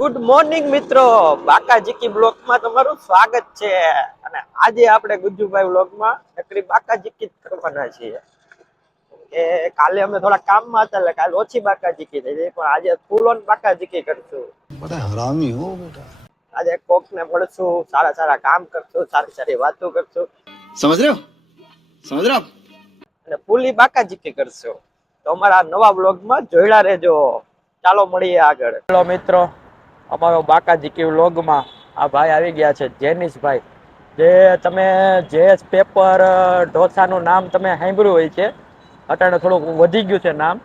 Good morning મિત્રો, બાકા જીકી બ્લોગમાં તમારું સ્વાગત છે. અને આજે આપણે ગુજ્જુભાઈ બ્લોગમાં નકરી બાકા જીકી કરવાના છીએ. કે કાલે અમે થોડા કામમાં હતા એટલે કાલે ઓછી બાકા જીકી થઈ ગઈ, પણ આજે ફૂલ ઓન બાકા જીકી કરશું. બડા હરામી હો બેટા. આજે કોક ને મળશું, સારા સારા કામ કરશું, સારી સારી વાતો કરશું, સમજ રહ્યો અને ફૂલી બાકા જીકી કરશું. તો અમારા નવા બ્લોગમાં જોઈડા રહેજો. ચાલો મળીએ આગળ. હેલો મિત્રો, અમારો બાકા જીકી વ્લોગમાં આ ભાઈ આવી ગયા છે, જેનિશભાઈ. જે તમે જેએસ પેપર ઢોસાનું નામ તમે સાંભળ્યું હોય છે, અટાણે થોડુંક વધી ગયું છે નામ.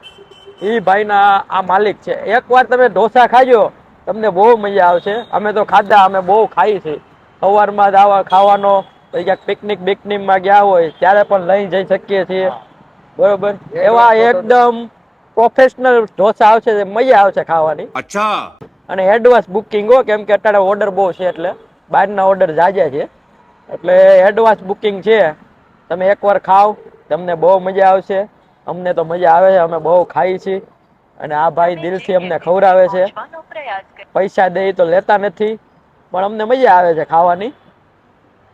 એ ભાઈના આ માલિક છે. એકવાર તમે ઢોસા ખાજો, તમને બહુ મજા આવશે. અમે તો ખાધા, અમે બહુ ખાઈ છે. સવારમાં જ આવા ખાવાનો, પછી ક્યાંક પિકનિક બિકનિકમાં ગયા હોય ત્યારે પણ લઈ જઈ શકીએ છીએ. બરોબર, એવા એકદમ પ્રોફેશનલ ઢોસા આવશે, મજા આવશે ખાવાની. અચ્છા. અને એડવાન્સ બુકિંગ હો, કેમ કે અત્યારે ઓર્ડર બહુ છે, એટલે બહારના ઓર્ડર જાજે છે, એટલે એડવાન્સ બુકિંગ છે. તમે એકવાર ખાવ, તમને બહુ મજા આવશે. અમને તો મજા આવે છે, અમે બહુ ખાઈ છીએ. અને આ ભાઈ દિલથી અમને ખવડાવે છે. પૈસા દે તો લેતા નથી, પણ અમને મજા આવે છે ખાવાની.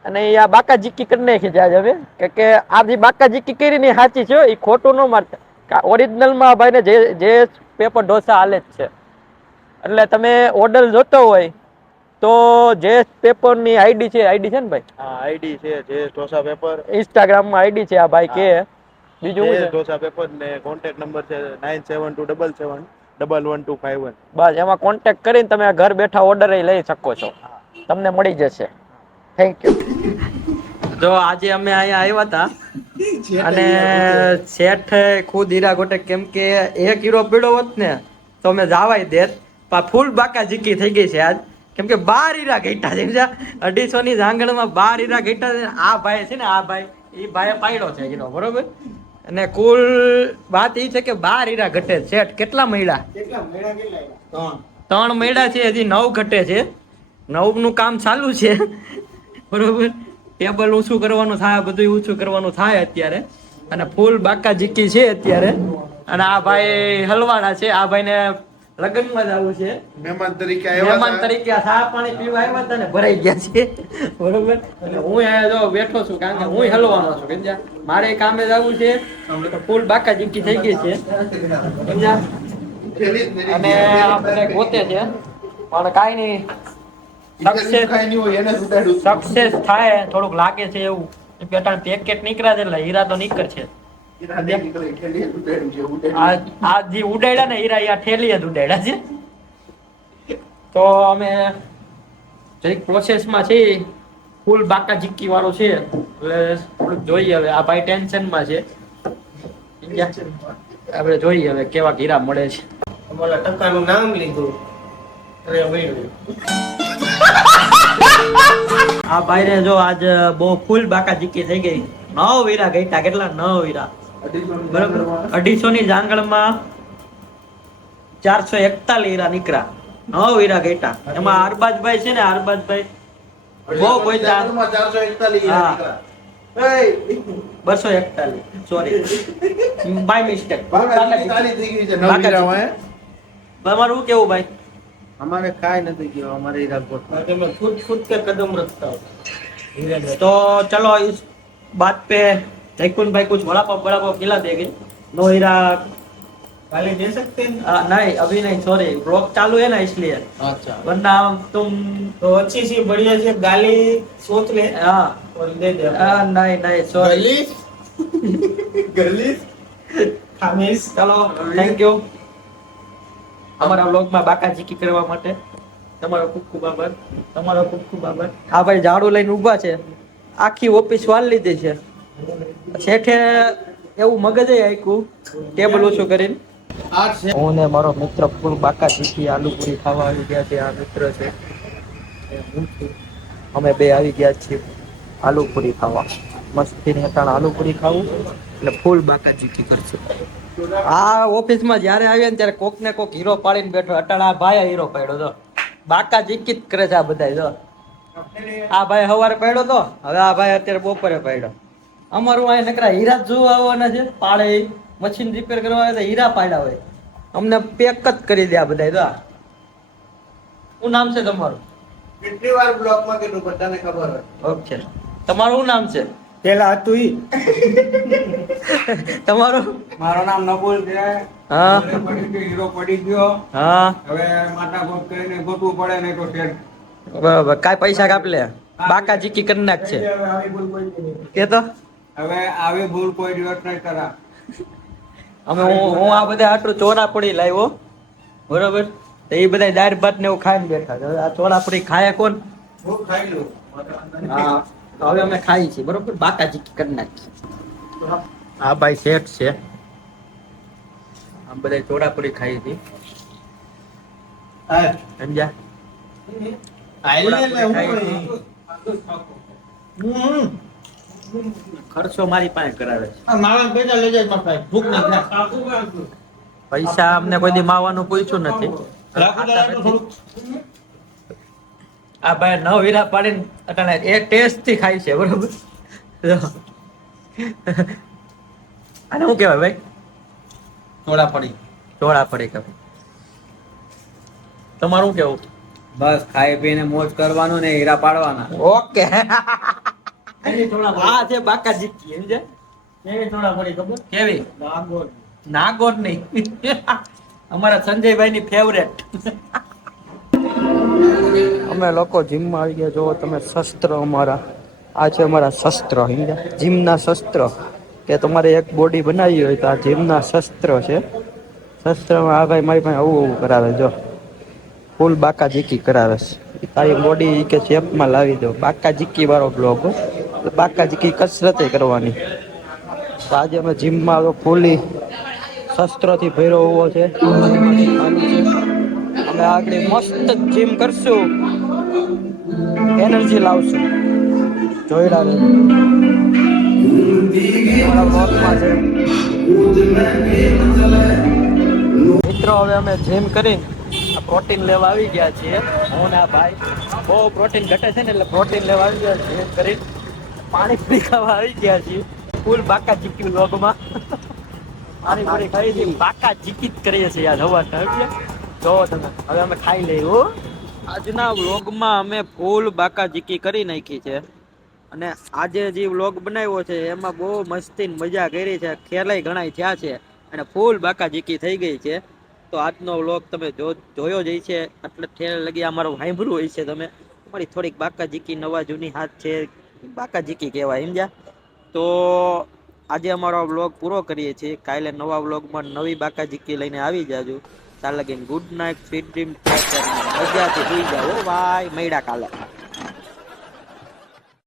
અને આ બાકા જીકી કરી નાખી છે આજે અમે, કે આ જે બાકા જીકી કરીને સાચી છે, એ ખોટું ન મારતા. ઓરિજિનલમાં ભાઈને જે પેપર ઢોસા હાલે જ છે. એટલે તમે ઓર્ડર જોતો હોય તો જે પેપરની આઈડી છે ને ભાઈ? હા, આઈડી છે જે ઢોસા પેપર. ઇન્સ્ટાગ્રામમાં આઈડી છે આ ભાઈ કે. બીજું જે શું છે? ઢોસા પેપર ને કોન્ટેક્ટ નંબર છે 9727711251. બસ એમાં કોન્ટેક્ટ કરીને તમે ઘર બેઠા ઓર્ડર લઈ શકો છો, તમને મળી જશે. Thank you. જો આજે અમે અહીંયા આવ્યા હતા અને શેઠ ખુદ હીરા ગોટે, કેમ કે 1 હીરો પીડો હોત ને તો અમે જાવાય દેત. પણ ફૂલ બાકા જીકી થઈ ગઈ છે આજ, કેમ કે 12 હીરા ઘટ્યા છે. 250 ની જાંગળમાં 12 હીરા ઘટ્યા છે. આ ભાઈ છે ને, આ ભાઈ એ ભાઈએ પાડ્યો છે હીરો, બરોબર. અને કુલ વાત એ છે કે 12 હીરા ઘટે. શેઠ કેટલા મળ્યા? 3 મળ્યા છે, હજી 9 ઘટે છે. 9 નું કામ ચાલુ છે, બરોબર. ટેબલ ઊંચું કરવાનું થાય, બધું ઊંચું કરવાનું થાય અત્યારે. અને ફૂલ બાકા જીકી છે અત્યારે. અને આ ભાઈ હલવાના છે. આ ભાઈને લગ્નમાં જ આવું છે, મહેમાન તરીકે મહેમાન તરીકે. આ ચા પાણી પીવા આવ્યા હતા ને, ભરાઈ ગયા છે, બરોબર. એટલે હું અહીંયા જો બેઠો છું, કારણ કે હું હલવાનો છું, સમજ્યા. મારે કામે જ આવવું છે, ફૂલ બાકા જીકી થઈ ગઈ છે, સમજ્યા. અને આપણે ગોતે છે, પણ કાંઈ નહીં. સક્સેસ થાય થોડુંક લાગે છે એવું. પેકેટ નીકળ્યા છે એટલે હીરા તો નીકળશે. આ જે ઉડાડ્યા ને હીરા, આ ઠેલી જ ઉડાડ્યા છે. તો અમે જરીક પ્રોસેસમાં છીએ, ફૂલ બાકા જીકી વાળો છે, એટલે થોડુંક જોઈએ હવે. આ ભાઈ ટેન્શનમાં છે, આપણે જોઈએ હવે કેવા હીરા મળે છે. અમારા ટકાનું નામ લીધું. આ ભાઈ ને જો આજ બહુ ફૂલ બાકા જીકી થઈ ગઈ. 9 હીરા ઘટ્યા. કેટલા? 9 હીરા, બરોબર. 250 ની જાંગળમાં 441 હીરા નીકળ્યા. 9 હીરા ઘટ્યા. એમાં અરબાજભાઈ છે ને, અરબાજભાઈ બહુ પૈસા. 241, સોરી, બાય મિસ્ટેક. તમારું કેવું ભાઈ? અમારે કાંઈ નથી ગયો, અમારે હીરાકોટ તમે ખુદ કે કદમ રખતા हो। तो चलो इस बात पे जैकुन भाई कुछ बड़ा पाव खिला देंगे। 9 हीरा गाली दे सकते हैं? नहीं अभी नहीं, सॉरी, ब्लॉग चालू है ना इसलिए। अच्छा, वरना तुम तो अच्छी सी बढ़िया सी गाली सोच ले हाँ और दे दे। नहीं नहीं सॉरी। गली खामिस। चलो थैंक यू અમારા વ્લોગમાં બાકા જીકી કરવા માટે. તમારો ખૂબ ખૂબ આભાર. તમારો ખૂબ ખૂબ આભાર. આ ભાઈ ઝાડુ લઈને ઊભા છે, આખી ઓફિસ વાળ લીધી છે. શેઠે એવું મગજે આખ્યું ટેબલ ઓછું કરીને. હું ને મારો મિત્ર ફૂલ બાકા જીકી આલુ પૂરી ખાવા આવી ગયા છે. આ મિત્ર છે, અમે બે આવી ગયા છીએ આલુ પૂરી ખાવા. મસ્તીની હટાણ આલુ પૂરી ખાવું એટલે ફૂલ બાકા જીકી કરશે. આ ઓફિસમાં જ્યારે આવ્યા ને ત્યારે કોક ને કોક હીરો પાડીને બેઠો. અટાણ આ ભાઈ હીરો પાડ્યો તો બાકા જીકી જ કરે છે આ બધા. જો આ ભાઈ સવારે પાડ્યો તો, હવે આ ભાઈ અત્યારે બપોરે પાડ્યો. અમારું અહીંયા નકરા હીરા જ જોવા આવવાના છે. પાડે મશીન રિપેર કરવા આવે તો હીરા પાડ્યા હોય. અમને પેક જ કરી દે આ બધા. જો શું નામ છે તમારું? કેટલી વાર બ્લોકમાં કીધું બધાને ખબર હોય. ઓકે. તમારું શું નામ છે? પેલા હતું ઈ. તમારું? મારું નામ નકુલ છે. હા. હીરો પડી ગયો. હા. હવે માતા ગોત કરીને ગોતવું પડે નહીં તો શેઠ. બરાબર. કાંઈ પૈસા કાપ લે. બાકા જીકી કરી નાખ છે. હવે આવી ભૂલ કોઈ નહીં. કે તો હવે આવી ભૂલ કોઈ દિવસ નહીં કરા. હું આ બધા આટલું ચોરાપડી લાવ્યો બરોબર તો એ બધા દાળ ભાત ને એવું ખાઈને બેઠા છે. હવે આ ચોરાપડી ખાય કોણ? હું ખાઈ લઉં. હા તો હવે અમે ખાઈ છીએ બરોબર બાકા જીકી કરી નાખીએ. હા ભાઈ શેઠ છે આમ બધા ચોરાપડી ખાઈ હતી હા. સમજ્યા? ખાઈ લે એટલે હું ખાઈ કરું? ખર્ચો મારી પાસે કરાવે છે. આ મારા પૈસા લઈ જાય મારા ભાઈ. ભૂખ નથી લાગતી. પૈસા અમને કોઈ દી માવાનું પૂછ્યું નથી. રાખો તો રાખો થોડુંક. આ ભાઈ નવ હીરા પાડીને અટાણે એ ટેસ્ટ થી ખાય છે બરોબર. આને શું કહેવાય ભાઈ? ચોરાપડી. ચોરાપડી કહેવાય. તમારું કેવું? બસ ખાઈ પીને મોજ કરવાનું ને હીરા પાડવાના. ઓકે. આ છે બાકા જીકી સમજે? કેવી ચોરાપડી ખબર? કેવી? નાગોર. નાગોર નહીં. અમારા સંજયભાઈ ની ફેવરેટ. અમે લોકો જીમમાં આવી ગયા. જો તમે શસ્ત્ર અમારા આ છે અમારા શસ્ત્ર સમજ્યા? જીમના શસ્ત્ર કે તમારે એક બોડી બનાવી હોય તો આ જીમના શસ્ત્ર છે. શસ્ત્રમાં આ ભાઈ મારી પાસે આવું કરાવે જો ફૂલ બાકા જીકી કરાવે છે. તારી બોડી કે શેપમાં લાવી દો. બાકા જીકી વાળો બ્લોગ બાકા જીકી કસરત કરવાની. તો આજે અમે જીમમાં ફૂલી શસ્ત્રોથી ભર્યો હોવો છે. અમે આગળ મસ્ત જીમ કરશું એનર્જી લાવશું. જોઈડા રે મિત્રો હવે અમે જીમ કરીને પ્રોટીન લેવા આવી ગયા છીએ. હું ને આ ભાઈ બહુ પ્રોટીન ઘટે છે ને એટલે પ્રોટીન લેવા આવી ગયા છીએ. જીમ કરીને પાણીપુરી ખાવા આવી ગયા છીએ ફૂલ બાકા જીકી લોગમાં. પાણીપુરી ખાઈ હતી બાકા જીકી જ કરીએ છીએ યાર હવા જો તમે. હવે અમે ખાઈ લઈએ. આજના વ્લોગમાં અમે ફૂલ બાકા જીકી કરી નાખી છે અને આજે જે વ્લોગ બનાવ્યો છે એમાં બહુ મસ્તી મજા કરી છે. ખેલાઈ ઘણાય થયા છે અને ફૂલ બાકા જીકી થઈ ગઈ છે. તો આજનો વ્લોગ તમે જોયો જ છે એટલે ઠેર લગી અમારું સાંભળ્યું હોય છે તમે. અમારી થોડીક બાકા જીકી નવા જૂની હાથ છે બાકા જીકી કહેવાય સમજ્યા? તો આજે અમારો વ્લોગ પૂરો કરીએ છીએ. કાલે નવા વ્લોગમાં નવી બાકા જીકી લઈને આવી જાજો. ચાલ લગીને ગુડ નાઇટ, સ્વીટ ડ્રીમ, મજાથી સુઈ જાઓ ભાઈ. મળ્યા કાલે.